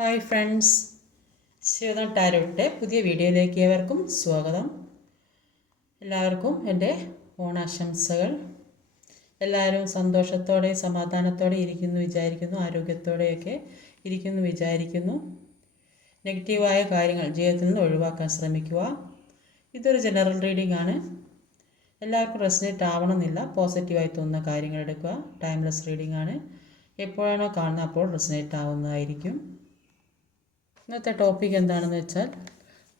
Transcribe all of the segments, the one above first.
Hi friends, ശിവദം ടാരോയുടെ പുതിയ വീഡിയോയിലേക്ക് ഏവർക്കും സ്വാഗതം. എല്ലാവർക്കും എൻ്റെ ഓണാശംസകൾ. എല്ലാവരും സന്തോഷത്തോടെ സമാധാനത്തോടെ ഇരിക്കുന്നു വിചാരിക്കുന്നു, ആരോഗ്യത്തോടെയൊക്കെ ഇരിക്കുന്നു വിചാരിക്കുന്നു. നെഗറ്റീവായ കാര്യങ്ങൾ ജീവിതത്തിൽ നിന്ന് ഒഴിവാക്കാൻ ശ്രമിക്കുക. ഇതൊരു ജനറൽ റീഡിംഗ് ആണ്. എല്ലാവർക്കും റെസനേറ്റ് ആവണമെന്നില്ല. പോസിറ്റീവായി തോന്നുന്ന കാര്യങ്ങൾ എടുക്കുക. ടൈംലെസ് റീഡിംഗ് ആണ്. എപ്പോഴാണോ കാണുന്നത് അപ്പോൾ റെസനേറ്റ് ആവുന്നതായിരിക്കും. ഇന്നത്തെ ടോപ്പിക് എന്താണെന്ന് വെച്ചാൽ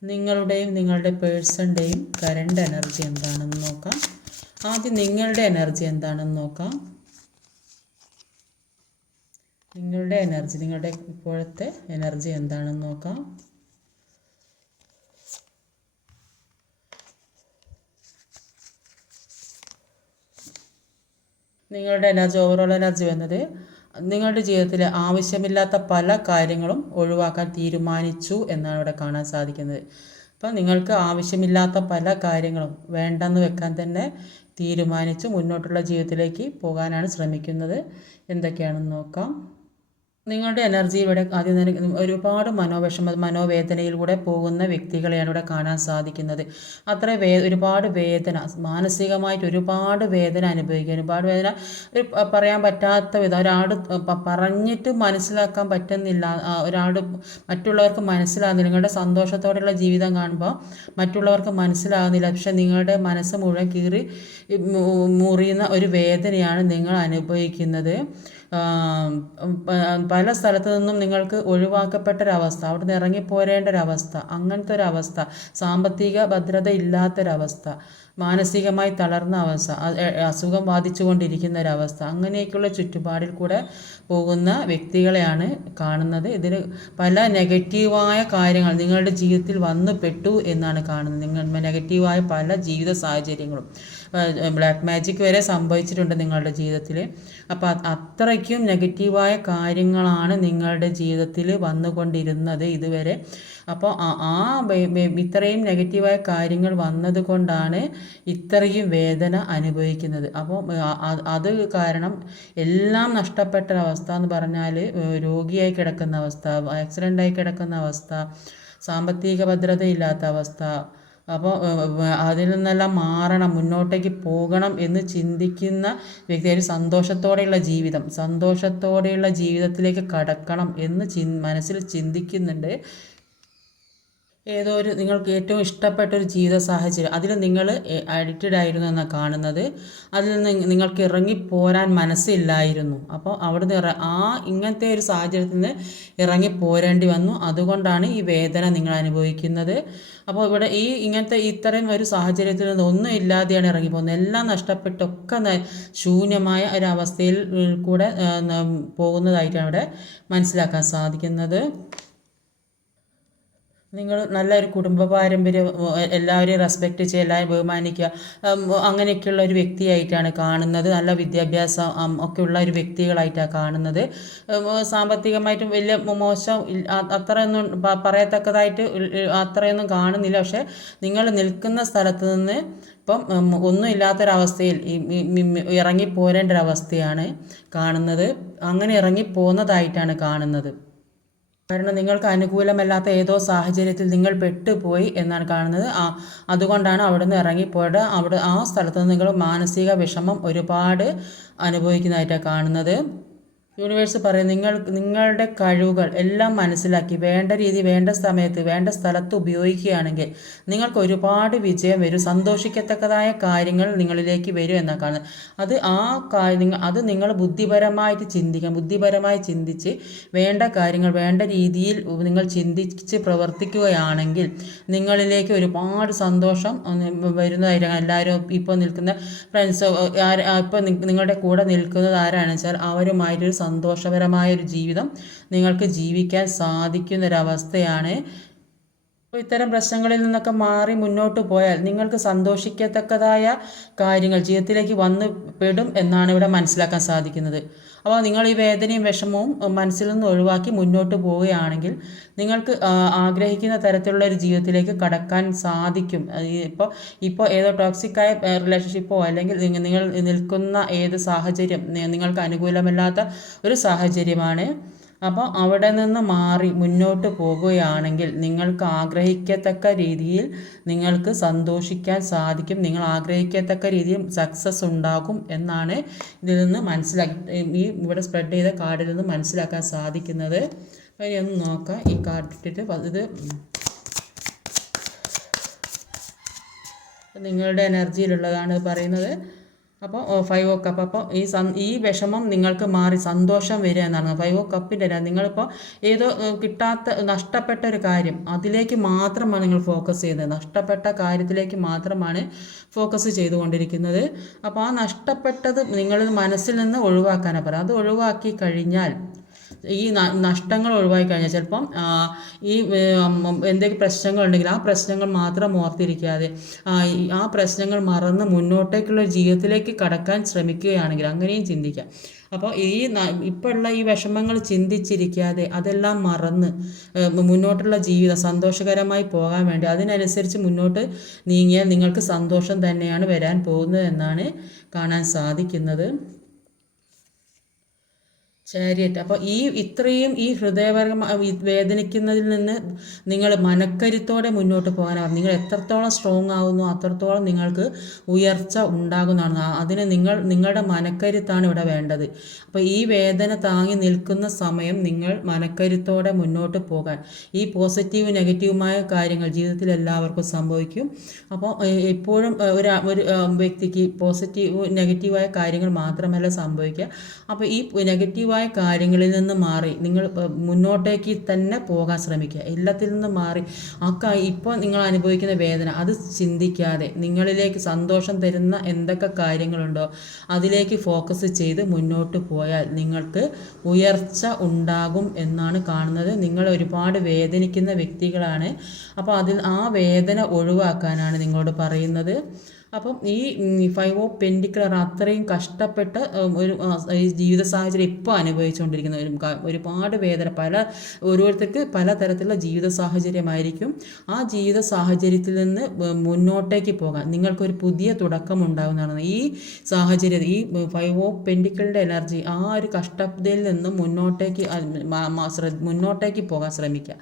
നിങ്ങളുടെയും നിങ്ങളുടെ പേഴ്സണിൻ്റെയും കറണ്ട് എനർജി എന്താണെന്ന് നോക്കാം. ആദ്യം നിങ്ങളുടെ എനർജി എന്താണെന്ന് നോക്കാം. നിങ്ങളുടെ ഇപ്പോഴത്തെ എനർജി എന്താണെന്ന് നോക്കാം. നിങ്ങളുടെ എനർജി, ഓവറോൾ എനർജി വന്നത് നിങ്ങളുടെ ജീവിതത്തിലെ ആവശ്യമില്ലാത്ത പല കാര്യങ്ങളും ഒഴിവാക്കാൻ തീരുമാനിച്ചു എന്നാണ് ഇവിടെ കാണാൻ സാധിക്കുന്നത്. അപ്പം നിങ്ങൾക്ക് ആവശ്യമില്ലാത്ത പല കാര്യങ്ങളും വേണ്ടെന്ന് വെക്കാൻ തന്നെ തീരുമാനിച്ച് മുന്നോട്ടുള്ള ജീവിതത്തിലേക്ക് പോകാനാണ് ശ്രമിക്കുന്നത്. എന്തൊക്കെയാണെന്ന് നോക്കാം. നിങ്ങളുടെ എനർജി ഇവിടെ ആദ്യം തന്നെ ഒരുപാട് മനോവേദനയിലൂടെ പോകുന്ന വ്യക്തികളെയാണ് ഇവിടെ കാണാൻ സാധിക്കുന്നത്. ഒരുപാട് വേദന, മാനസികമായിട്ട് ഒരുപാട് വേദന അനുഭവിക്കുക, ഒരുപാട് വേദന പറയാൻ പറ്റാത്ത വിധം, ഒരാൾ പറഞ്ഞിട്ട് മനസ്സിലാക്കാൻ പറ്റുന്നില്ല, മറ്റുള്ളവർക്ക് മനസ്സിലാകുന്നില്ല. നിങ്ങളുടെ സന്തോഷത്തോടെയുള്ള ജീവിതം കാണുമ്പോൾ മറ്റുള്ളവർക്ക് മനസ്സിലാകുന്നില്ല. പക്ഷെ നിങ്ങളുടെ മനസ്സ് മുഴുവൻ കീറി മുറിയുന്ന ഒരു വേദനയാണ് നിങ്ങൾ അനുഭവിക്കുന്നത്. പല സ്ഥലത്തു നിന്നും നിങ്ങൾക്ക് ഒഴിവാക്കപ്പെട്ടൊരവസ്ഥ, അവിടെ നിന്ന് ഇറങ്ങിപ്പോരേണ്ട ഒരവസ്ഥ, അങ്ങനത്തെ ഒരവസ്ഥ, സാമ്പത്തിക ഭദ്രത ഇല്ലാത്തൊരവസ്ഥ, മാനസികമായി തളർന്ന അവസ്ഥ, അസുഖം ബാധിച്ചുകൊണ്ടിരിക്കുന്ന ഒരവസ്ഥ, അങ്ങനെയൊക്കെയുള്ള ചുറ്റുപാടിൽ കൂടെ പോകുന്ന വ്യക്തികളെയാണ് കാണുന്നത്. ഇതിൽ പല നെഗറ്റീവായ കാര്യങ്ങൾ നിങ്ങളുടെ ജീവിതത്തിൽ വന്നു പെട്ടു എന്നാണ് കാണുന്നത്. നെഗറ്റീവായ പല ജീവിത സാഹചര്യങ്ങളും, ബ്ലാക്ക് മാജിക് വരെ സംഭവിച്ചിട്ടുണ്ട് നിങ്ങളുടെ ജീവിതത്തിൽ. അപ്പോൾ അത്രയ്ക്കും നെഗറ്റീവായ കാര്യങ്ങളാണ് നിങ്ങളുടെ ജീവിതത്തിൽ വന്നുകൊണ്ടിരുന്നത് ഇതുവരെ. അപ്പോൾ ഇത്രയും നെഗറ്റീവായ കാര്യങ്ങൾ വന്നതുകൊണ്ടാണ് ഇത്രയും വേദന അനുഭവിക്കുന്നത്. അപ്പോൾ അത് കാരണം എല്ലാം നഷ്ടപ്പെട്ടൊരവസ്ഥ എന്ന് പറഞ്ഞാൽ, രോഗിയായി കിടക്കുന്ന അവസ്ഥ, ആക്സിഡൻ്റായി കിടക്കുന്ന അവസ്ഥ, സാമ്പത്തിക ഭദ്രതയില്ലാത്ത അവസ്ഥ. അപ്പോൾ അതിൽ നിന്നെല്ലാം മാറണം, മുന്നോട്ടേക്ക് പോകണം എന്ന് ചിന്തിക്കുന്ന വ്യക്തി, ഒരു സന്തോഷത്തോടെയുള്ള ജീവിതത്തിലേക്ക് കടക്കണം എന്ന് മനസ്സിൽ ചിന്തിക്കുന്നുണ്ട്. നിങ്ങൾക്ക് ഏറ്റവും ഇഷ്ടപ്പെട്ട ഒരു ജീവിത സാഹചര്യം, അതിൽ നിങ്ങൾ അഡിക്റ്റഡ് ആയിരുന്നു എന്നാണ് കാണുന്നത്. അതിൽ നിന്ന് നിങ്ങൾക്ക് ഇറങ്ങിപ്പോരാൻ മനസ്സില്ലായിരുന്നു. അപ്പോൾ അവിടുന്ന് ഇങ്ങനത്തെ ഒരു സാഹചര്യത്തിൽ നിന്ന് ഇറങ്ങിപ്പോരേണ്ടി വന്നു. അതുകൊണ്ടാണ് ഈ വേദന നിങ്ങൾ അനുഭവിക്കുന്നത്. അപ്പോൾ ഇവിടെ ഇത്തരം ഒരു സാഹചര്യത്തിൽ നിന്ന് ഒന്നും ഇല്ലാതെയാണ് ഇറങ്ങിപ്പോകുന്നത്. എല്ലാം നഷ്ടപ്പെട്ടൊക്കെ ശൂന്യമായ ഒരവസ്ഥയിൽ കൂടെ പോകുന്നതായിട്ടാണ് ഇവിടെ മനസ്സിലാക്കാൻ സാധിക്കുന്നത്. നിങ്ങൾ നല്ലൊരു കുടുംബ പാരമ്പര്യം, എല്ലാവരെയും റെസ്പെക്റ്റ് ചെയ്യുക, എല്ലാവരെയും ബഹുമാനിക്കുക, അങ്ങനെയൊക്കെയുള്ള ഒരു വ്യക്തിയായിട്ടാണ് കാണുന്നത്. നല്ല വിദ്യാഭ്യാസം ഒക്കെ ഉള്ള ഒരു വ്യക്തികളായിട്ടാണ് കാണുന്നത്. സാമ്പത്തികമായിട്ടും വലിയ മോശം അത്രയൊന്നും പറയത്തക്കതായിട്ട് അത്രയൊന്നും കാണുന്നില്ല. പക്ഷെ നിങ്ങൾ നിൽക്കുന്ന സ്ഥലത്ത് നിന്ന് ഇപ്പം ഒന്നും ഇല്ലാത്തൊരവസ്ഥയിൽ ഇറങ്ങിപ്പോരേണ്ട ഒരവസ്ഥയാണ് കാണുന്നത്. അങ്ങനെ ഇറങ്ങിപ്പോകുന്നതായിട്ടാണ് കാണുന്നത്. കാരണം നിങ്ങൾക്ക് അനുകൂലമല്ലാത്ത ഏതോ സാഹചര്യത്തിൽ നിങ്ങൾ പെട്ടുപോയി എന്നാണ് കാണുന്നത്. അതുകൊണ്ടാണ് അവിടെ നിന്ന് ഇറങ്ങിപ്പോയത്. ആ സ്ഥലത്ത് നിന്ന് നിങ്ങൾ മാനസിക വിഷമം ഒരുപാട് അനുഭവിക്കുന്നതായിട്ടാണ് കാണുന്നത്. യൂണിവേഴ്സ് പറയും, നിങ്ങളുടെ കഴിവുകൾ എല്ലാം മനസ്സിലാക്കി വേണ്ട രീതി, വേണ്ട സമയത്ത്, വേണ്ട സ്ഥലത്ത് ഉപയോഗിക്കുകയാണെങ്കിൽ നിങ്ങൾക്ക് ഒരുപാട് വിജയം വരും, സന്തോഷിക്കത്തക്കതായ കാര്യങ്ങൾ നിങ്ങളിലേക്ക് വരും എന്നാണ് കാണുന്നത്. അത് നിങ്ങൾ ബുദ്ധിപരമായിട്ട് ചിന്തിക്കണം. ബുദ്ധിപരമായി ചിന്തിച്ച് വേണ്ട കാര്യങ്ങൾ വേണ്ട രീതിയിൽ നിങ്ങൾ ചിന്തിച്ച് പ്രവർത്തിക്കുകയാണെങ്കിൽ നിങ്ങളിലേക്ക് ഒരുപാട് സന്തോഷം വരുന്നതായിരിക്കും. എല്ലാവരും ഇപ്പോൾ നിൽക്കുന്ന ഫ്രണ്ട്സ്, ഇപ്പോൾ നിങ്ങളുടെ കൂടെ നിൽക്കുന്നത് ആരാണെന്ന് വെച്ചാൽ അവരുമായിട്ടൊരു സന്തോഷപരമായൊരു ജീവിതം നിങ്ങൾക്ക് ജീവിക്കാൻ സാധിക്കുന്നൊരവസ്ഥയാണ്. അപ്പോൾ ഇത്തരം പ്രശ്നങ്ങളിൽ നിന്നൊക്കെ മാറി മുന്നോട്ട് പോയാൽ നിങ്ങൾക്ക് സന്തോഷിക്കത്തക്കതായ കാര്യങ്ങൾ ജീവിതത്തിലേക്ക് വന്നു പെടും എന്നാണ് ഇവിടെ മനസ്സിലാക്കാൻ സാധിക്കുന്നത്. അപ്പോൾ നിങ്ങൾ ഈ വേദനയും വിഷമവും മനസ്സിൽ നിന്ന് ഒഴിവാക്കി മുന്നോട്ട് പോവുകയാണെങ്കിൽ നിങ്ങൾക്ക് ആഗ്രഹിക്കുന്ന തരത്തിലുള്ള ഒരു ജീവിതത്തിലേക്ക് കടക്കാൻ സാധിക്കും. ഇപ്പോൾ ഏതോ ടോക്സിക്കായ റിലേഷൻഷിപ്പോ അല്ലെങ്കിൽ നിങ്ങൾ നിൽക്കുന്ന ഏത് സാഹചര്യം നിങ്ങൾക്ക് അനുകൂലമല്ലാത്ത ഒരു സാഹചര്യമാണ്. അപ്പോൾ അവിടെ നിന്ന് മാറി മുന്നോട്ട് പോകുകയാണെങ്കിൽ നിങ്ങൾക്ക് ആഗ്രഹിക്കത്തക്ക രീതിയിൽ നിങ്ങൾക്ക് സന്തോഷിക്കാൻ സാധിക്കും. നിങ്ങൾ ആഗ്രഹിക്കത്തക്ക രീതിയിൽ സക്സസ് ഉണ്ടാകും എന്നാണ് ഇതിൽ നിന്ന് ഈ ഇവിടെ സ്പ്രെഡ് ചെയ്ത കാർഡിൽ നിന്ന് മനസ്സിലാക്കാൻ സാധിക്കുന്നത്. ഇനി ഒന്ന് നോക്കാം. ഈ കാർഡ് ഇട്ടിട്ട് ഇത് നിങ്ങളുടെ എനർജിയിലുള്ളതാണ് പറയുന്നത്. അപ്പോൾ 5 ഓഫ് കപ്പ്. അപ്പോൾ ഈ വിഷമം നിങ്ങൾക്ക് മാറി സന്തോഷം വരിക എന്നാണ് 5 ഓഫ് കപ്പിൻ്റെ. നിങ്ങളിപ്പോൾ ഏതോ നഷ്ടപ്പെട്ട ഒരു കാര്യം അതിലേക്ക് മാത്രമാണ് നിങ്ങൾ ഫോക്കസ് ചെയ്യുന്നത്. നഷ്ടപ്പെട്ട കാര്യത്തിലേക്ക് മാത്രമാണ് ഫോക്കസ് ചെയ്തുകൊണ്ടിരിക്കുന്നത്. അപ്പോൾ ആ നഷ്ടപ്പെട്ടത് നിങ്ങൾ മനസ്സിൽ നിന്ന് ഒഴിവാക്കാനാണ് പറയുക. അത് ഒഴിവാക്കി കഴിഞ്ഞാൽ ഈ നഷ്ടങ്ങൾ ഒഴിവാക്കി കഴിഞ്ഞാൽ ചിലപ്പം ഈ എന്തെങ്കിലും പ്രശ്നങ്ങളുണ്ടെങ്കിൽ ആ പ്രശ്നങ്ങൾ മാത്രം ഓർത്തിരിക്കാതെ ആ പ്രശ്നങ്ങൾ മറന്ന് മുന്നോട്ടേക്കുള്ള ജീവിതത്തിലേക്ക് കടക്കാൻ ശ്രമിക്കുകയാണെങ്കിൽ അങ്ങനെയും ചിന്തിക്കാം. അപ്പോൾ ഇപ്പോഴുള്ള ഈ വിഷമങ്ങൾ ചിന്തിച്ചിരിക്കാതെ അതെല്ലാം മറന്ന് മുന്നോട്ടുള്ള ജീവിതം സന്തോഷകരമായി പോകാൻ വേണ്ടി അതിനനുസരിച്ച് മുന്നോട്ട് നീങ്ങിയാൽ നിങ്ങൾക്ക് സന്തോഷം തന്നെയാണ് വരാൻ പോകുന്നത് എന്നാണ് കാണാൻ സാധിക്കുന്നത്. ചാരിയറ്റ്. അപ്പോൾ ഇത്രയും ഈ ഹൃദയപരമായി വേദനിക്കുന്നതിൽ നിന്ന് നിങ്ങൾ മനക്കരുത്തോടെ മുന്നോട്ട് പോകാനാണ്. നിങ്ങൾ എത്രത്തോളം സ്ട്രോങ് ആകുന്നു അത്രത്തോളം നിങ്ങൾക്ക് ഉയർച്ച ഉണ്ടാകുന്നതാണ്. അതിന് നിങ്ങളുടെ മനക്കരുത്താണ് ഇവിടെ വേണ്ടത്. അപ്പോൾ ഈ വേദന താങ്ങി നിൽക്കുന്ന സമയം നിങ്ങൾ മനക്കരുത്തോടെ മുന്നോട്ട് പോകാൻ. ഈ പോസിറ്റീവ് നെഗറ്റീവുമായ കാര്യങ്ങൾ ജീവിതത്തിൽ എല്ലാവർക്കും സംഭവിക്കും. അപ്പോൾ എപ്പോഴും ഒരു വ്യക്തിക്ക് പോസിറ്റീവ് നെഗറ്റീവായ കാര്യങ്ങൾ മാത്രമല്ല സംഭവിക്കുക. അപ്പോൾ ഈ നെഗറ്റീവായ കാര്യങ്ങളിൽ നിന്ന് മാറി നിങ്ങൾ മുന്നോട്ടേക്ക് തന്നെ പോകാൻ ശ്രമിക്കുക. എല്ലാത്തിൽ നിന്ന് മാറി ഇപ്പോൾ നിങ്ങൾ അനുഭവിക്കുന്ന വേദന അത് ചിന്തിക്കാതെ നിങ്ങളിലേക്ക് സന്തോഷം തരുന്ന എന്തൊക്കെ കാര്യങ്ങളുണ്ടോ അതിലേക്ക് ഫോക്കസ് ചെയ്ത് മുന്നോട്ട് പോയാൽ നിങ്ങൾക്ക് ഉയർച്ച ഉണ്ടാകും എന്നാണ് കാണുന്നത്. നിങ്ങൾ ഒരുപാട് വേദനിക്കുന്ന വ്യക്തികളാണ്. അപ്പോൾ ആ വേദന ഒഴിവാക്കാനാണ് നിങ്ങളോട് പറയുന്നത്. അപ്പം ഈ 5 ഓഫ് പെൻറ്റിക്കിൾ അത്രയും കഷ്ടപ്പെട്ട ഒരു ജീവിത സാഹചര്യം ഇപ്പോൾ അനുഭവിച്ചുകൊണ്ടിരിക്കുന്ന ഒരുപാട് വേദന ഓരോരുത്തർക്ക് പലതരത്തിലുള്ള ജീവിത സാഹചര്യമായിരിക്കും. ആ ജീവിത സാഹചര്യത്തിൽ നിന്ന് മുന്നോട്ടേക്ക് പോകാൻ നിങ്ങൾക്കൊരു പുതിയ തുടക്കം ഉണ്ടാകുന്നതാണ്. ഈ സാഹചര്യം ഈ 5 ഓഫ് പെൻറ്റിക്കിളിൻ്റെ എനർജി ആ ഒരു കഷ്ടതയിൽ നിന്ന് മുന്നോട്ടേക്ക് പോകാൻ ശ്രമിക്കുക.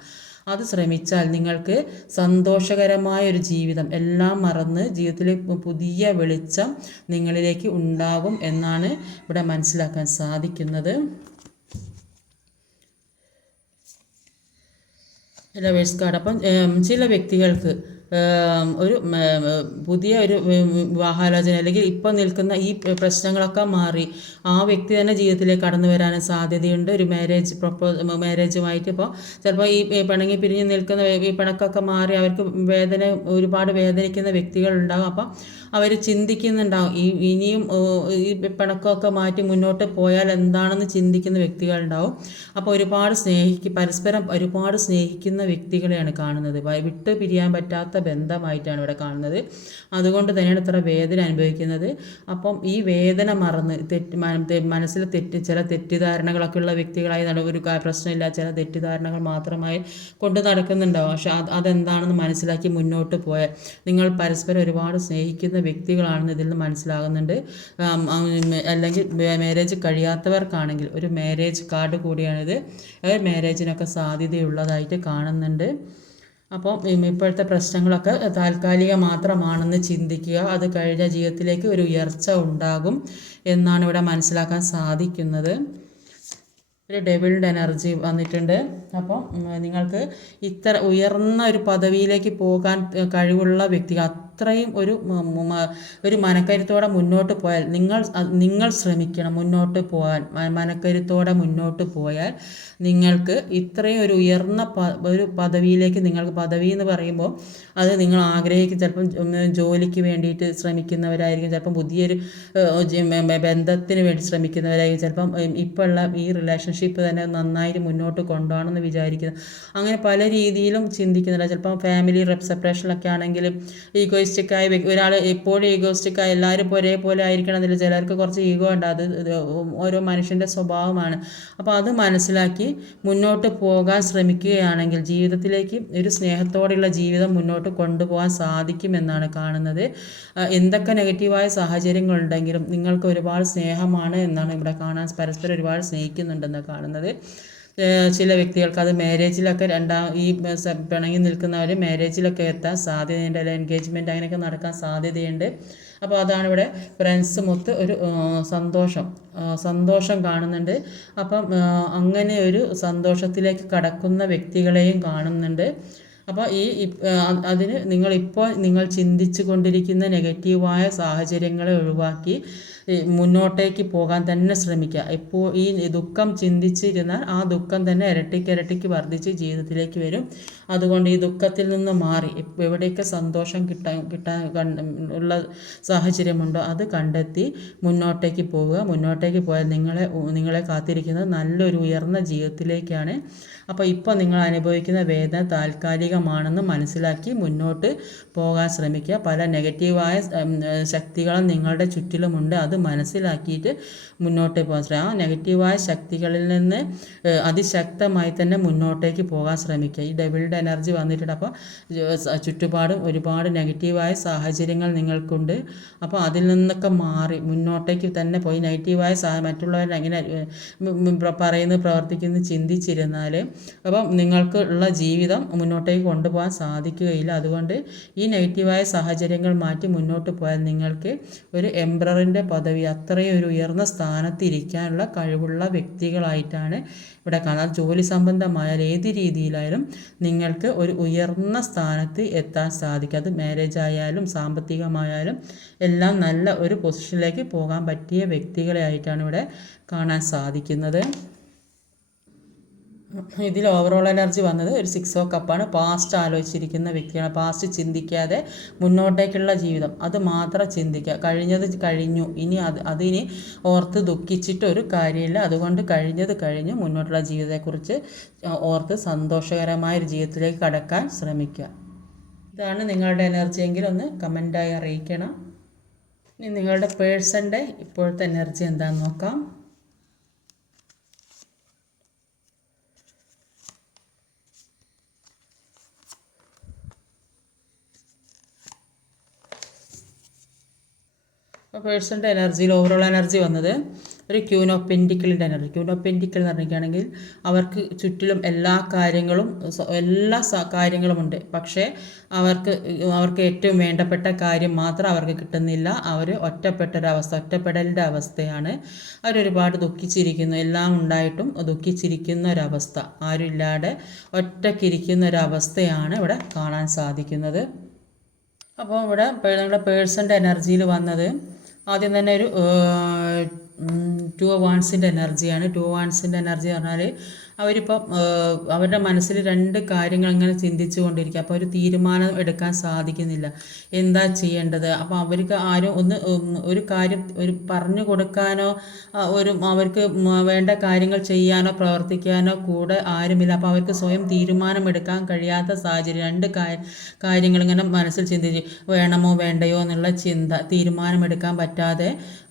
അത് ശ്രമിച്ചാൽ നിങ്ങൾക്ക് സന്തോഷകരമായ ഒരു ജീവിതം എല്ലാം മറന്ന് ജീവിതത്തിലെ പുതിയ വെളിച്ചം നിങ്ങളിലേക്ക് ഉണ്ടാകും എന്നാണ് ഇവിടെ മനസ്സിലാക്കാൻ സാധിക്കുന്നത്. Lovers card. അപ്പം ചില വ്യക്തികൾക്ക് ഒരു പുതിയ ഒരു വിവാഹാലോചന അല്ലെങ്കിൽ ഇപ്പം നിൽക്കുന്ന ഈ പ്രശ്നങ്ങളൊക്കെ മാറി ആ വ്യക്തി തന്നെ ജീവിതത്തിലേക്ക് കടന്നു വരാനും സാധ്യതയുണ്ട്. ഒരു മാരേജുമായിട്ട് ഇപ്പോൾ ചിലപ്പോൾ ഈ പിണങ്ങി പിരിഞ്ഞ് നിൽക്കുന്ന ഈ പിണക്കൊക്കെ മാറി അവർക്ക് ഒരുപാട് വേദനിക്കുന്ന വ്യക്തികളുണ്ടാകും. അപ്പം അവർ ചിന്തിക്കുന്നുണ്ടാകും ഇനിയും ഈ പിണക്കമൊക്കെ മാറ്റി മുന്നോട്ട് പോയാൽ എന്താണെന്ന് ചിന്തിക്കുന്ന വ്യക്തികളുണ്ടാവും. അപ്പോൾ പരസ്പരം ഒരുപാട് സ്നേഹിക്കുന്ന വ്യക്തികളെയാണ് കാണുന്നത്. വിട്ട് പിരിയാൻ പറ്റാത്ത ബന്ധമായിട്ടാണ് ഇവിടെ കാണുന്നത്. അതുകൊണ്ട് തന്നെയാണ് ഇത്ര വേദന അനുഭവിക്കുന്നത്. അപ്പം ഈ വേദന മറന്ന് മനസ്സിൽ ചില തെറ്റിദ്ധാരണകളൊക്കെ ഉള്ള വ്യക്തികളായി ഒരു പ്രശ്നമില്ല, ചില തെറ്റിദ്ധാരണകൾ മാത്രമായി കൊണ്ട് നടക്കുന്നുണ്ടാവും. പക്ഷെ അതെന്താണെന്ന് മനസ്സിലാക്കി മുന്നോട്ട് പോയാൽ നിങ്ങൾ പരസ്പരം ഒരുപാട് സ്നേഹിക്കുന്ന വ്യക്തികളാണെന്ന് ഇതിൽ നിന്ന് മനസ്സിലാകുന്നുണ്ട്. അല്ലെങ്കിൽ മാരേജ് കഴിയാത്തവർക്കാണെങ്കിൽ ഒരു മാരേജ് കാർഡ് കൂടിയാണിത്. മാരേജിനൊക്കെ സാധ്യതയുള്ളതായിട്ട് കാണുന്നുണ്ട്. അപ്പോൾ ഇപ്പോഴത്തെ പ്രശ്നങ്ങളൊക്കെ താൽക്കാലികം മാത്രമാണെന്ന് ചിന്തിക്കുക. അത് കഴിഞ്ഞ ജീവിതത്തിലേക്ക് ഒരു ഉയർച്ച ഉണ്ടാകും എന്നാണ് ഇവിടെ മനസ്സിലാക്കാൻ സാധിക്കുന്നത്. ഒരു ഡെവിൾഡ് എനർജി വന്നിട്ടുണ്ട്. അപ്പോൾ നിങ്ങൾക്ക് ഇത്ര ഉയർന്ന ഒരു പദവിയിലേക്ക് പോകാൻ കഴിവുള്ള വ്യക്തികൾ അത്രയും ഒരു മനക്കരുത്തോടെ മുന്നോട്ട് പോയാൽ നിങ്ങൾ ശ്രമിക്കണം മുന്നോട്ട് പോകാൻ. മനക്കരുത്തോടെ മുന്നോട്ട് പോയാൽ നിങ്ങൾക്ക് ഇത്രയും ഒരു ഉയർന്ന ഒരു പദവിയിലേക്ക് നിങ്ങൾക്ക് പദവി എന്ന് പറയുമ്പോൾ അത് നിങ്ങൾ ആഗ്രഹിക്കും. ചിലപ്പം ജോലിക്ക് വേണ്ടിയിട്ട് ശ്രമിക്കുന്നവരായിരിക്കും, ചിലപ്പം പുതിയൊരു ബന്ധത്തിന് വേണ്ടി ശ്രമിക്കുന്നവരായിരിക്കും, ചിലപ്പം ഇപ്പോൾ ഉള്ള ഈ റിലേഷൻഷിപ്പ് തന്നെ നന്നായിട്ട് മുന്നോട്ട് കൊണ്ടുപോകണമെന്ന് വിചാരിക്കുന്നത്. അങ്ങനെ പല രീതിയിലും ചിന്തിക്കുന്നില്ല. ചിലപ്പം ഫാമിലി സെപ്പറേഷനിലൊക്കെ ആണെങ്കിലും ഈഗോയിസ്റ്റിക്കായ ഒരാൾ എപ്പോഴും ഈഗോയിസ്റ്റിക്കായ എല്ലാവരും ഒരേപോലെ ആയിരിക്കണമെന്നില്ല. ചിലർക്ക് കുറച്ച് ഈഗോ ഉണ്ട്. അത് ഓരോ മനുഷ്യൻ്റെ സ്വഭാവമാണ്. അപ്പോൾ അത് മനസ്സിലാക്കി മുന്നോട്ട് പോകാൻ ശ്രമിക്കുകയാണെങ്കിൽ ജീവിതത്തിലേക്ക് ഒരു സ്നേഹത്തോടെയുള്ള ജീവിതം മുന്നോട്ട് കൊണ്ടുപോകാൻ സാധിക്കുമെന്നാണ് കാണുന്നത്. എന്തൊക്കെ നെഗറ്റീവായ സാഹചര്യങ്ങളുണ്ടെങ്കിലും നിങ്ങൾക്ക് ഒരുപാട് സ്നേഹമാണ് എന്നാണ് ഇവിടെ കാണാൻ. പരസ്പരം ഒരുപാട് സ്നേഹിക്കുന്നുണ്ടെന്ന് കാണുന്നത്. ചില വ്യക്തികൾക്ക് അത് മാരേജിലൊക്കെ ഈ പിണങ്ങി നിൽക്കുന്നവർ മാരേജിലൊക്കെ എത്താൻ സാധ്യതയുണ്ട്, അല്ലെങ്കിൽ എൻഗേജ്മെൻറ്റ് അങ്ങനെയൊക്കെ നടക്കാൻ സാധ്യതയുണ്ട്. അപ്പോൾ അതാണ് ഇവിടെ ഫ്രണ്ട്സ് മൊത്ത് ഒരു സന്തോഷം കാണുന്നുണ്ട്. അപ്പം അങ്ങനെ ഒരു സന്തോഷത്തിലേക്ക് കടക്കുന്ന വ്യക്തികളെയും കാണുന്നുണ്ട്. അപ്പോൾ അതിന് നിങ്ങൾ ചിന്തിച്ചു കൊണ്ടിരിക്കുന്ന നെഗറ്റീവായ സാഹചര്യങ്ങളെ ഒഴിവാക്കി മുന്നോട്ടേക്ക് പോകാൻ തന്നെ ശ്രമിക്കുക. ഇപ്പോൾ ഈ ദുഃഖം ചിന്തിച്ചിരുന്നാൽ ആ ദുഃഖം തന്നെ ഇരട്ടിക്ക് വർദ്ധിച്ച് ജീവിതത്തിലേക്ക് വരും. അതുകൊണ്ട് ഈ ദുഃഖത്തിൽ നിന്ന് മാറി എവിടെയൊക്കെ സന്തോഷം കിട്ടാൻ ഉള്ള സാഹചര്യമുണ്ടോ അത് കണ്ടെത്തി മുന്നോട്ടേക്ക് പോവുക. മുന്നോട്ടേക്ക് പോയാൽ നിങ്ങളെ കാത്തിരിക്കുന്നത് നല്ലൊരു ഉയർന്ന ജീവിതത്തിലേക്കാണ്. അപ്പോൾ ഇപ്പോൾ നിങ്ങൾ അനുഭവിക്കുന്ന വേദന താൽക്കാലികമാണെന്ന് മനസ്സിലാക്കി മുന്നോട്ട് പോകാൻ ശ്രമിക്കുക. പല നെഗറ്റീവായ ശക്തികളും നിങ്ങളുടെ ചുറ്റിലുമുണ്ട്. അത് മനസ്സിലാക്കിയിട്ട് മുന്നോട്ട് പോകാൻ ശ്രമിക്കുക. ആ നെഗറ്റീവായ ശക്തികളിൽ നിന്ന് അതിശക്തമായി തന്നെ മുന്നോട്ടേക്ക് പോകാൻ ശ്രമിക്കുക. ഈ ഡബിൾഡ് എനർജി വന്നിട്ടുണ്ട്. അപ്പോൾ ചുറ്റുപാടും ഒരുപാട് നെഗറ്റീവായ സാഹചര്യങ്ങൾ നിങ്ങൾക്കുണ്ട്. അപ്പോൾ അതിൽ നിന്നൊക്കെ മാറി മുന്നോട്ടേക്ക് തന്നെ പോയി നെഗറ്റീവായ മറ്റുള്ളവർ എങ്ങനെ പറയുന്നത് പ്രവർത്തിക്കുന്നത് ചിന്തിച്ചിരുന്നാൽ അപ്പം നിങ്ങൾക്ക് ഉള്ള ജീവിതം മുന്നോട്ടേക്ക് കൊണ്ടുപോകാൻ സാധിക്കുകയില്ല. അതുകൊണ്ട് ഈ നെഗറ്റീവായ സാഹചര്യങ്ങൾ മാറ്റി മുന്നോട്ട് പോയാൽ നിങ്ങൾക്ക് ഒരു എംപററിൻ്റെ പദവി, അത്രയും ഒരു ഉയർന്ന സ്ഥാനത്ത് ഇരിക്കാനുള്ള കഴിവുള്ള വ്യക്തികളായിട്ടാണ് ഇവിടെ കാണാം. ജോലി സംബന്ധമായാലും ഏത് രീതിയിലായാലും നിങ്ങൾക്ക് ഒരു ഉയർന്ന സ്ഥാനത്ത് എത്താൻ സാധിക്കും. അത് മാരേജ് ആയാലും സാമ്പത്തികമായാലും എല്ലാം നല്ല ഒരു പൊസിഷനിലേക്ക് പോകാൻ പറ്റിയ വ്യക്തികളെ ആയിട്ടാണ് ഇവിടെ കാണാൻ സാധിക്കുന്നത്. ഇതിൽ ഓവറോൾ എനർജി വന്നത് ഒരു 6 ഓഫ് കപ്പാണ്. പാസ്റ്റ് ആലോചിച്ചിരിക്കുന്ന വ്യക്തിയാണ്. പാസ്റ്റ് ചിന്തിക്കാതെ മുന്നോട്ടേക്കുള്ള ജീവിതം അത് മാത്രം ചിന്തിക്കുക. കഴിഞ്ഞത് കഴിഞ്ഞു, ഇനി അതിനി ഓർത്ത് ദുഃഖിച്ചിട്ട് ഒരു കാര്യമില്ല. അതുകൊണ്ട് കഴിഞ്ഞത് കഴിഞ്ഞു, മുന്നോട്ടുള്ള ജീവിതത്തെക്കുറിച്ച് ഓർത്ത് സന്തോഷകരമായ ഒരു ജീവിതത്തിലേക്ക് കടക്കാൻ ശ്രമിക്കുക. ഇതാണ് നിങ്ങളുടെ എനർജി എങ്കിൽ ഒന്ന് കമൻറ്റായി അറിയിക്കണം. ഇനി നിങ്ങളുടെ പേഴ്സൻ്റെ ഇപ്പോഴത്തെ എനർജി എന്താണെന്ന് നോക്കാം. അപ്പോൾ പേഴ്സൻ്റെ എനർജിയിൽ ഓവറോൾ എനർജി വന്നത് ഒരു ക്യൂൻ ഓഫ് പെൻറ്റിക്കിളിൻ്റെ എനർജി. ക്യൂൻ ഓഫ് പെൻറ്റിക്കിൾ എന്ന് പറഞ്ഞിരിക്കുകയാണെങ്കിൽ അവർക്ക് ചുറ്റിലും എല്ലാ കാര്യങ്ങളുമുണ്ട്. പക്ഷേ അവർക്ക് ഏറ്റവും വേണ്ടപ്പെട്ട കാര്യം മാത്രം അവർക്ക് കിട്ടുന്നില്ല. അവർ ഒറ്റപ്പെടലിൻ്റെ അവസ്ഥയാണ്. അവരൊരുപാട് ദുഃഖിച്ചിരിക്കുന്നു. എല്ലാം ഉണ്ടായിട്ടും ദുഃഖിച്ചിരിക്കുന്ന ഒരവസ്ഥ, ആരുമില്ലാതെ ഒറ്റയ്ക്കിരിക്കുന്ന ഒരവസ്ഥയാണ് ഇവിടെ കാണാൻ സാധിക്കുന്നത്. അപ്പോൾ ഇവിടെ നിങ്ങളുടെ പേഴ്സൻ്റെ എനർജിയിൽ വന്നത് ആദ്യം തന്നെ ഒരു 2 ഓഫ് വാൻസിൻ്റെ എനർജിയാണ്. 2 ഓഫ് വാൻസിൻ്റെ എനർജി പറഞ്ഞാൽ അവരിപ്പം അവരുടെ മനസ്സിൽ 2 കാര്യങ്ങൾ ഇങ്ങനെ ചിന്തിച്ചു കൊണ്ടിരിക്കുക. അപ്പോൾ ഒരു തീരുമാനം എടുക്കാൻ സാധിക്കുന്നില്ല, എന്താ ചെയ്യേണ്ടത്. അപ്പോൾ അവർക്ക് ആരും ഒരു കാര്യം പറഞ്ഞു കൊടുക്കാനോ അവർക്ക് വേണ്ട കാര്യങ്ങൾ ചെയ്യാനോ പ്രവർത്തിക്കാനോ കൂടെ ആരുമില്ല. അപ്പോൾ അവർക്ക് സ്വയം തീരുമാനം എടുക്കാൻ കഴിയാത്ത സാഹചര്യം. 2 കാര്യങ്ങൾ ഇങ്ങനെ മനസ്സിൽ ചിന്തിച്ച് വേണമോ വേണ്ടയോ എന്നുള്ള തീരുമാനമെടുക്കാൻ പറ്റാതെ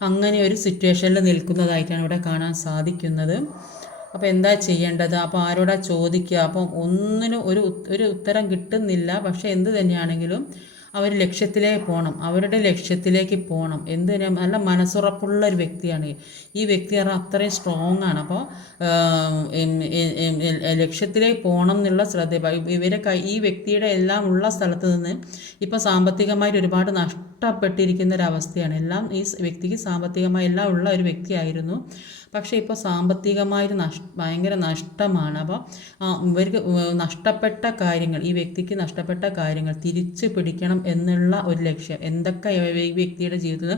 അങ്ങനെ ഒരു സിറ്റുവേഷനിൽ നിൽക്കുന്നതായിട്ടാണ് ഇവിടെ കാണാൻ സാധിക്കുന്നത്. അപ്പോൾ എന്താ ചെയ്യേണ്ടത്, അപ്പോൾ ആരോടാ ചോദിക്കുക, അപ്പം ഒന്നിനും ഒരു ഉത്തരം കിട്ടുന്നില്ല. പക്ഷേ എന്ത് തന്നെയാണെങ്കിലും അവർ അവരുടെ ലക്ഷ്യത്തിലേക്ക് പോകണം. എന്ത് തന്നെ നല്ല മനസ്സുറപ്പുള്ള ഒരു വ്യക്തിയാണ് ഈ വ്യക്തി. അത്രയും സ്ട്രോങ് ആണ്. അപ്പോൾ ലക്ഷ്യത്തിലേക്ക് പോകണം എന്നുള്ള ശ്രദ്ധ ഈ വ്യക്തിയുടെ എല്ലാം ഉള്ള സ്ഥലത്ത് നിന്ന് ഇപ്പോൾ സാമ്പത്തികമായിട്ട് ഒരുപാട് നഷ്ടപ്പെട്ടിരിക്കുന്ന ഒരവസ്ഥയാണ്. എല്ലാം ഈ വ്യക്തിക്ക് സാമ്പത്തികമായി എല്ലാം ഉള്ള ഒരു വ്യക്തിയായിരുന്നു. പക്ഷേ ഇപ്പോൾ സാമ്പത്തികമായൊരു ഭയങ്കര നഷ്ടമാണ്. അപ്പോൾ ഇവർക്ക് നഷ്ടപ്പെട്ട കാര്യങ്ങൾ, ഈ വ്യക്തിക്ക് നഷ്ടപ്പെട്ട കാര്യങ്ങൾ തിരിച്ചു പിടിക്കണം എന്നുള്ള ഒരു ലക്ഷ്യം. എന്തൊക്കെ ഈ വ്യക്തിയുടെ ജീവിതത്തിൽ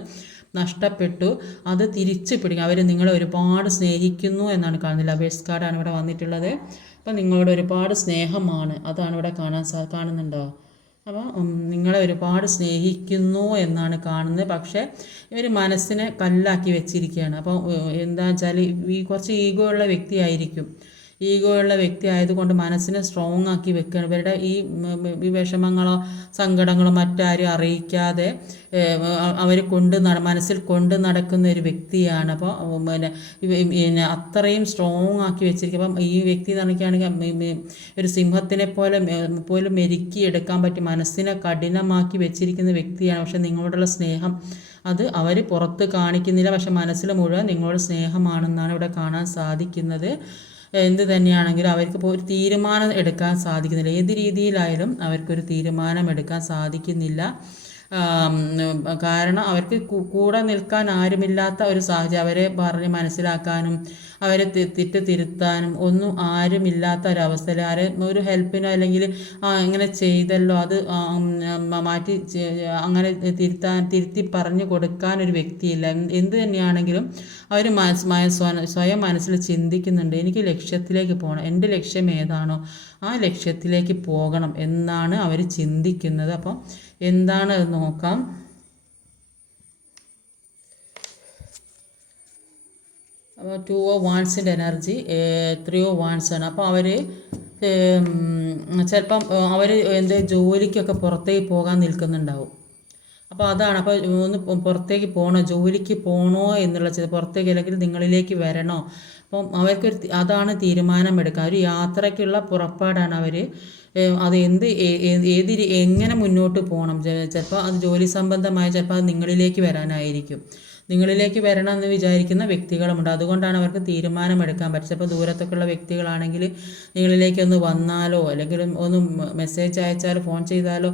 നഷ്ടപ്പെട്ടു അത് തിരിച്ചു പിടിക്കണം. അവർ നിങ്ങളെ ഒരുപാട് സ്നേഹിക്കുന്നു എന്നാണ് കാണുന്നത്. ലവേഴ്സ് കാർഡാണ് ഇവിടെ വന്നിട്ടുള്ളത്. അപ്പോൾ നിങ്ങളോട് ഒരുപാട് സ്നേഹമാണ്, അതാണ് ഇവിടെ കാണുന്നുണ്ടോ. അപ്പോൾ നിങ്ങളെ ഒരുപാട് സ്നേഹിക്കുന്നു എന്നാണ് കാണുന്നത്. പക്ഷേ ഇവർ മനസ്സിനെ കല്ലാക്കി വെച്ചിരിക്കുകയാണ്. അപ്പോൾ എന്താ വെച്ചാൽ കുറച്ച് ഈഗോ ഉള്ള വ്യക്തിയായിരിക്കും. ഈഗോ ഉള്ള വ്യക്തി ആയതുകൊണ്ട് മനസ്സിനെ സ്ട്രോങ് ആക്കി വെക്കുകയാണ്. ഇവരുടെ ഈ വിഷമങ്ങളോ സങ്കടങ്ങളോ മറ്റാരും അറിയിക്കാതെ അവർ മനസ്സിൽ കൊണ്ട് നടക്കുന്ന ഒരു വ്യക്തിയാണ്. അപ്പോൾ പിന്നെ അത്രയും സ്ട്രോങ് ആക്കി വെച്ചിരിക്കും. അപ്പം ഈ വ്യക്തി നടക്കുകയാണെങ്കിൽ ഒരു സിംഹത്തിനെ പോലും മെരുക്കിയെടുക്കാൻ പറ്റി മനസ്സിനെ കഠിനമാക്കി വെച്ചിരിക്കുന്ന വ്യക്തിയാണ്. പക്ഷെ നിങ്ങളോടുള്ള സ്നേഹം അത് അവർ പുറത്ത് കാണിക്കുന്നില്ല. പക്ഷെ മനസ്സിൽ മുഴുവൻ നിങ്ങളോട് സ്നേഹമാണെന്നാണ് ഇവിടെ കാണാൻ സാധിക്കുന്നത്. എന്ത് തന്നെയാണെങ്കിലും അവർക്കിപ്പോൾ ഒരു തീരുമാനം എടുക്കാൻ സാധിക്കുന്നില്ല. ഏത് രീതിയിലായാലും അവർക്കൊരു തീരുമാനം എടുക്കാൻ സാധിക്കുന്നില്ല. കാരണം അവർക്ക് കൂടെ നിൽക്കാൻ ആരുമില്ലാത്ത ഒരു സാഹചര്യം, അവരെ പറഞ്ഞ് മനസ്സിലാക്കാനും അവരെ തെറ്റ് തിരുത്താനും ഒന്നും ആരുമില്ലാത്ത ഒരവസ്ഥയിൽ ഒരു ഹെൽപ്പിനോ അല്ലെങ്കിൽ ഇങ്ങനെ ചെയ്തല്ലോ അത് മാറ്റി അങ്ങനെ തിരുത്തി പറഞ്ഞു കൊടുക്കാൻ ഒരു വ്യക്തിയില്ല. എന്ത് തന്നെയാണെങ്കിലും അവർ സ്വയം മനസ്സിൽ ചിന്തിക്കുന്നുണ്ട്, എനിക്ക് ലക്ഷ്യത്തിലേക്ക് പോകണം, എൻ്റെ ലക്ഷ്യം ഏതാണോ ആ ലക്ഷ്യത്തിലേക്ക് പോകണം എന്നാണ് അവർ ചിന്തിക്കുന്നത്. അപ്പം എന്താണ് അത് നോക്കാം. അപ്പോൾ 2 ഓഫ് വാൻസിൻ്റെ എനർജി 3 ഓഫ് വാൻസ് ആണ്. അപ്പോൾ അവർ ചിലപ്പം അവർ ജോലിക്കൊക്കെ പുറത്തേക്ക് പോകാൻ നിൽക്കുന്നുണ്ടാവും. അപ്പോൾ അതാണ്, അപ്പോൾ ഒന്ന് പുറത്തേക്ക് പോകണോ, ജോലിക്ക് പോകണോ എന്നുള്ള പുറത്തേക്ക് അല്ലെങ്കിൽ നിങ്ങളിലേക്ക് വരണോ, അപ്പം അവർക്കൊരു അതാണ് തീരുമാനമെടുക്കുക. ഒരു യാത്രയ്ക്കുള്ള പുറപ്പാടാണ് അവർ. അത് എങ്ങനെ മുന്നോട്ട് പോകണം, ചിലപ്പോൾ അത് ജോലി സംബന്ധമായ, ചിലപ്പോൾ അത് നിങ്ങളിലേക്ക് വരാനായിരിക്കും. നിങ്ങളിലേക്ക് വരണം എന്ന് വിചാരിക്കുന്ന വ്യക്തികളുമുണ്ട്. അതുകൊണ്ടാണ് അവർക്ക് തീരുമാനമെടുക്കാൻ പറ്റും. ചിലപ്പോൾ ദൂരത്തൊക്കെയുള്ള വ്യക്തികളാണെങ്കിൽ നിങ്ങളിലേക്കൊന്ന് വന്നാലോ അല്ലെങ്കിൽ ഒന്ന് മെസ്സേജ് അയച്ചാലോ ഫോൺ ചെയ്താലോ,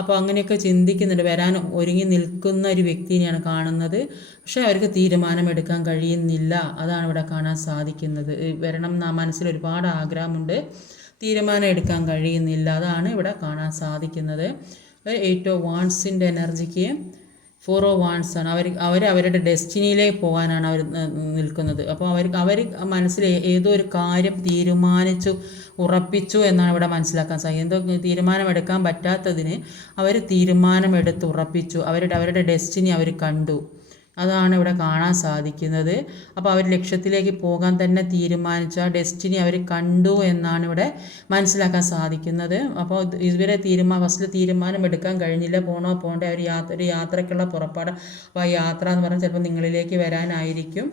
അപ്പോൾ അങ്ങനെയൊക്കെ ചിന്തിക്കുന്നുണ്ട്. വരാൻ ഒരുങ്ങി നിൽക്കുന്ന ഒരു വ്യക്തിനെയാണ് കാണുന്നത്. പക്ഷേ അവർക്ക് തീരുമാനമെടുക്കാൻ കഴിയുന്നില്ല. അതാണ് ഇവിടെ കാണാൻ സാധിക്കുന്നത്. വരണം എന്ന മനസ്സിൽ ഒരുപാട് ആഗ്രഹമുണ്ട്, തീരുമാനം എടുക്കാൻ കഴിയുന്നില്ല. അതാണ് ഇവിടെ കാണാൻ സാധിക്കുന്നത്. 8 ഓഫ് വാൻസിൻ്റെ എനർജിക്ക് 4 ഓഫ് വാൻസ് ആണ്. അവരുടെ ഡെസ്റ്റിനിയിലേക്ക് പോകാനാണ് അവർ നിൽക്കുന്നത്. അപ്പോൾ അവർ മനസ്സിൽ ഏതോ ഒരു കാര്യം തീരുമാനിച്ചു ഉറപ്പിച്ചു എന്നാണ് ഇവിടെ മനസ്സിലാക്കാൻ സാധിക്കും. എന്തോ തീരുമാനമെടുക്കാൻ പറ്റാത്തതിന് അവർ തീരുമാനമെടുത്ത് ഉറപ്പിച്ചു. അവരുടെ ഡെസ്റ്റിനി അവർ കണ്ടു. അതാണ് ഇവിടെ കാണാൻ സാധിക്കുന്നത്. അപ്പോൾ അവർ ലക്ഷ്യത്തിലേക്ക് പോകാൻ തന്നെ തീരുമാനിച്ചു, ആ ഡെസ്റ്റിനി അവർ കണ്ടു എന്നാണ് ഇവിടെ മനസ്സിലാക്കാൻ സാധിക്കുന്നത്. അപ്പോൾ ഇതുവരെ ഫസ്റ്റിൽ തീരുമാനം എടുക്കാൻ കഴിഞ്ഞില്ല, പോകണോ പോകണ്ടേ, ഒരു യാത്രയ്ക്കുള്ള പുറപ്പാട്. അപ്പോൾ ആ യാത്ര എന്ന് പറഞ്ഞാൽ ചിലപ്പോൾ നിങ്ങളിലേക്ക് വരാനായിരിക്കും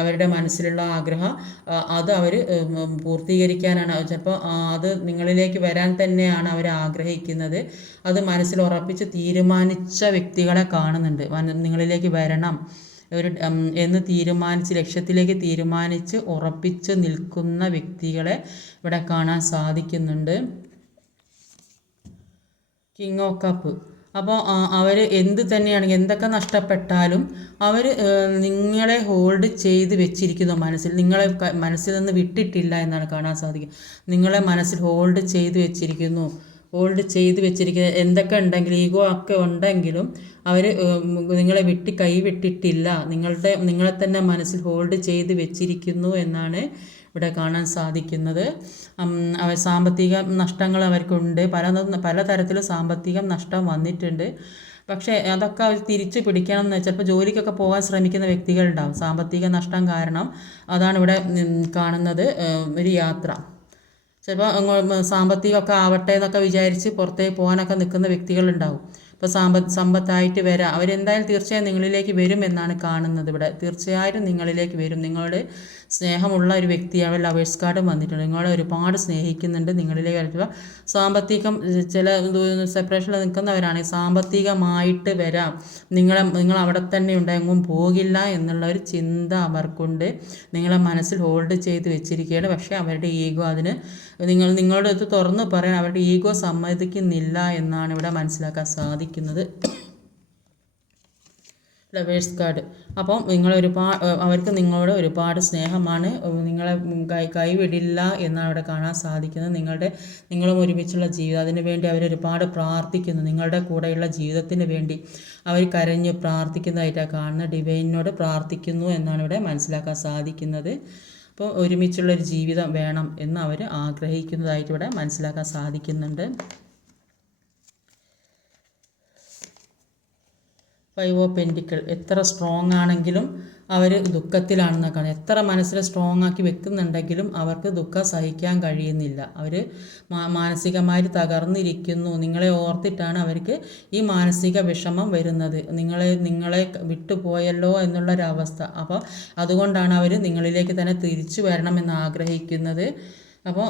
അവരുടെ മനസ്സിലുള്ള ആഗ്രഹം. അത് അവർ പൂർത്തീകരിക്കാനാണ്, ചിലപ്പോൾ അത് നിങ്ങളിലേക്ക് വരാൻ തന്നെയാണ് അവർ ആഗ്രഹിക്കുന്നത്. അത് മനസ്സിൽ ഉറപ്പിച്ച് തീരുമാനിച്ച വ്യക്തികളെ കാണുന്നുണ്ട്. നിങ്ങളിലേക്ക് വരണം എന്ന് തീരുമാനിച്ച് ലക്ഷ്യത്തിലേക്ക് തീരുമാനിച്ച് ഉറപ്പിച്ച് നിൽക്കുന്ന വ്യക്തികളെ ഇവിടെ കാണാൻ സാധിക്കുന്നുണ്ട്. King of cup. അപ്പോൾ അവർ എന്ത് തന്നെയാണെങ്കിൽ എന്തൊക്കെ നഷ്ടപ്പെട്ടാലും അവർ നിങ്ങളെ ഹോൾഡ് ചെയ്ത് വെച്ചിരിക്കുന്നു മനസ്സിൽ. നിങ്ങളെ മനസ്സിൽ നിന്ന് വിട്ടിട്ടില്ല എന്നാണ് കാണാൻ സാധിക്കുക. നിങ്ങളെ മനസ്സിൽ ഹോൾഡ് ചെയ്ത് വെച്ചിരിക്കുന്നു. എന്തൊക്കെ ഉണ്ടെങ്കിലും ഈഗോ ഒക്കെ ഉണ്ടെങ്കിലും അവർ നിങ്ങളെ കൈവിട്ടിട്ടില്ല. നിങ്ങളെ തന്നെ മനസ്സിൽ ഹോൾഡ് ചെയ്ത് വെച്ചിരിക്കുന്നു എന്നാണ് ഇവിടെ കാണാൻ സാധിക്കുന്നത്. സാമ്പത്തിക നഷ്ടങ്ങൾ അവർക്കുണ്ട്. പലതരത്തിലും സാമ്പത്തിക നഷ്ടം വന്നിട്ടുണ്ട്. പക്ഷേ അതൊക്കെ അവർ തിരിച്ചു പിടിക്കണം എന്ന് ചിലപ്പോൾ ജോലിക്കൊക്കെ പോകാൻ ശ്രമിക്കുന്ന വ്യക്തികളുണ്ടാവും. സാമ്പത്തിക നഷ്ടം കാരണം അതാണ് ഇവിടെ കാണുന്നത്. ഒരു യാത്ര ചിലപ്പോൾ സാമ്പത്തികമൊക്കെ ആവട്ടെ എന്നൊക്കെ വിചാരിച്ച് പുറത്തേക്ക് പോകാനൊക്കെ നിൽക്കുന്ന വ്യക്തികളുണ്ടാവും. ഇപ്പോൾ സമ്പത്തായിട്ട് വരാം, അവരെന്തായാലും തീർച്ചയായും നിങ്ങളിലേക്ക് വരും എന്നാണ് കാണുന്നത് ഇവിടെ. തീർച്ചയായിട്ടും നിങ്ങളിലേക്ക് വരും. നിങ്ങളുടെ സ്നേഹമുള്ള ഒരു വ്യക്തിയാണ്. ലവേഴ്സ് കാർഡും വന്നിട്ടുണ്ട്. നിങ്ങളെ ഒരുപാട് സ്നേഹിക്കുന്നുണ്ട്. നിങ്ങളിലേക്ക് വരുമ്പോൾ സാമ്പത്തികം ചില സെപ്പറേഷനിൽ നിൽക്കുന്നവരാണെങ്കിൽ സാമ്പത്തികമായിട്ട് വരാം. നിങ്ങൾ അവിടെ തന്നെ ഉണ്ട്, എങ്ങും പോകില്ല എന്നുള്ള ഒരു ചിന്ത അവർക്കുണ്ട്. നിങ്ങളെ മനസ്സിൽ ഹോൾഡ് ചെയ്ത് വെച്ചിരിക്കുകയാണ്. പക്ഷേ അവരുടെ ഈഗോ അതിന് നിങ്ങളുടെ അടുത്ത് തുറന്നു പറയാൻ അവരുടെ ഈഗോ സമ്മതിക്കുന്നില്ല എന്നാണ് ഇവിടെ മനസ്സിലാക്കാൻ സാധിക്കുന്നത്. Lovers card. അപ്പം അവർക്ക് നിങ്ങളോട് ഒരുപാട് സ്നേഹമാണ്. നിങ്ങളെ കൈവിടില്ല എന്നാണ് ഇവിടെ കാണാൻ സാധിക്കുന്നത്. നിങ്ങളും ഒരുമിച്ചുള്ള ജീവിതം, അതിനു വേണ്ടി അവരൊരുപാട് പ്രാർത്ഥിക്കുന്നു. നിങ്ങളുടെ കൂടെയുള്ള ജീവിതത്തിന് വേണ്ടി അവർ കരഞ്ഞ് പ്രാർത്ഥിക്കുന്നതായിട്ടാണ് കാണുന്നത്. ഡിവൈനോട് പ്രാർത്ഥിക്കുന്നു എന്നാണ് ഇവിടെ മനസ്സിലാക്കാൻ സാധിക്കുന്നത്. അപ്പോൾ ഒരുമിച്ചുള്ളൊരു ജീവിതം വേണം എന്ന് അവർ ആഗ്രഹിക്കുന്നതായിട്ട് ഇവിടെ മനസ്സിലാക്കാൻ സാധിക്കുന്നുണ്ട്. 5 ഓഫ് പെൻറ്റിക്കിൾ. എത്ര സ്ട്രോങ് ആണെങ്കിലും അവർ ദുഃഖത്തിലാണെന്ന് കാണാം. എത്ര മനസ്സിൽ സ്ട്രോങ് ആക്കി വെക്കുന്നുണ്ടെങ്കിലും അവർക്ക് ദുഃഖം സഹിക്കാൻ കഴിയുന്നില്ല. അവർ മാനസികമായിട്ട് തകർന്നിരിക്കുന്നു. നിങ്ങളെ ഓർത്തിട്ടാണ് അവർക്ക് ഈ മാനസിക വിഷമം വരുന്നത്. നിങ്ങളെ വിട്ടുപോയല്ലോ എന്നുള്ളൊരവസ്ഥ. അപ്പോൾ അതുകൊണ്ടാണ് അവർ നിങ്ങളിലേക്ക് തന്നെ തിരിച്ചു വരണമെന്ന് ആഗ്രഹിക്കുന്നത്. അപ്പോൾ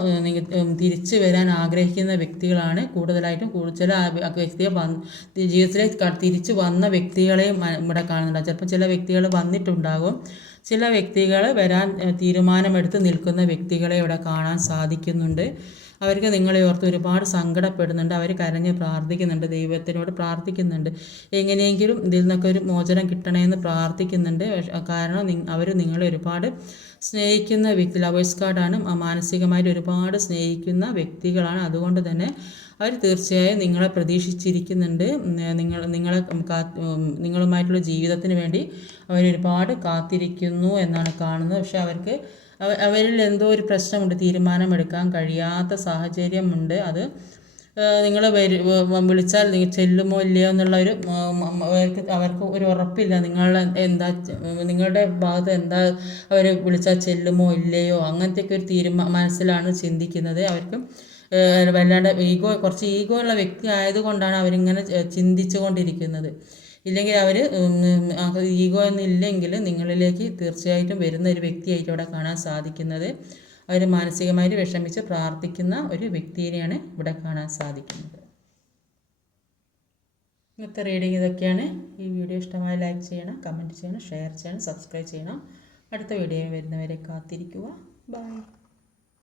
തിരിച്ചു വരാൻ ആഗ്രഹിക്കുന്ന വ്യക്തികളാണ് കൂടുതലായിട്ടും. ചില വ്യക്തികൾ ജീവിതത്തിലേക്ക് തിരിച്ചു വന്ന വ്യക്തികളെയും ഇവിടെ കാണുന്നുണ്ടാകും. ചിലപ്പോൾ ചില വ്യക്തികൾ വന്നിട്ടുണ്ടാകും, ചില വ്യക്തികൾ വരാൻ തീരുമാനമെടുത്ത് നിൽക്കുന്ന വ്യക്തികളെ ഇവിടെ കാണാൻ സാധിക്കുന്നുണ്ട്. അവർക്ക് നിങ്ങളെ ഓർത്ത് ഒരുപാട് സങ്കടപ്പെടുന്നുണ്ട്. അവർ കരഞ്ഞ് പ്രാർത്ഥിക്കുന്നുണ്ട്, ദൈവത്തിനോട് പ്രാർത്ഥിക്കുന്നുണ്ട്. എങ്ങനെയെങ്കിലും ഇതിൽ നിന്നൊക്കെ ഒരു മോചനം കിട്ടണമെന്ന് പ്രാർത്ഥിക്കുന്നുണ്ട്. കാരണം അവർ നിങ്ങളെ ഒരുപാട് സ്നേഹിക്കുന്ന വ്യക്തി, ലവേഴ്സ് കാർഡാണ്, മാനസികമായിട്ട് ഒരുപാട് സ്നേഹിക്കുന്ന വ്യക്തികളാണ്. അതുകൊണ്ട് തന്നെ അവർ തീർച്ചയായും നിങ്ങളെ പ്രതീക്ഷിച്ചിരിക്കുന്നുണ്ട്. നിങ്ങളുമായിട്ടുള്ള ജീവിതത്തിന് വേണ്ടി അവരൊരുപാട് കാത്തിരിക്കുന്നു എന്നാണ് കാണുന്നത്. പക്ഷെ അവർക്ക് അവരിൽ എന്തോ ഒരു പ്രശ്നമുണ്ട്, തീരുമാനമെടുക്കാൻ കഴിയാത്ത സാഹചര്യമുണ്ട്. അത് നിങ്ങൾ വിളിച്ചാൽ ചെല്ലുമോ ഇല്ലയോ എന്നുള്ള അവർക്ക് ഒരു ഉറപ്പില്ല. നിങ്ങളുടെ ഭാഗത്ത് എന്താ, അവർ വിളിച്ചാൽ ചെല്ലുമോ ഇല്ലയോ അങ്ങനത്തെയൊക്കെ ഒരു മനസ്സിലാണ് ചിന്തിക്കുന്നത്. അവർക്ക് വല്ലാണ്ട് കുറച്ച് ഈഗോ ഉള്ള വ്യക്തി ആയതുകൊണ്ടാണ് അവരിങ്ങനെ ചിന്തിച്ചു കൊണ്ടിരിക്കുന്നത്. ഇല്ലെങ്കിൽ അവർ ഈഗോ ഒന്നും ഇല്ലെങ്കിൽ നിങ്ങളിലേക്ക് തീർച്ചയായിട്ടും വരുന്ന ഒരു വ്യക്തിയായിട്ട് ഇവിടെ കാണാൻ സാധിക്കുന്നത്. അവർ മാനസികമായിട്ട് വിഷമിച്ച് പ്രാർത്ഥിക്കുന്ന ഒരു വ്യക്തിയെയാണ് ഇവിടെ കാണാൻ സാധിക്കുന്നത്. ഇന്നത്തെ റീഡിങ് ഇതൊക്കെയാണ്. ഈ വീഡിയോ ഇഷ്ടമായി ലൈക്ക് ചെയ്യണം, കമൻറ്റ് ചെയ്യണം, ഷെയർ ചെയ്യണം, സബ്സ്ക്രൈബ് ചെയ്യണം. അടുത്ത വീഡിയോ വരുന്നവരെ കാത്തിരിക്കുക. ബൈ.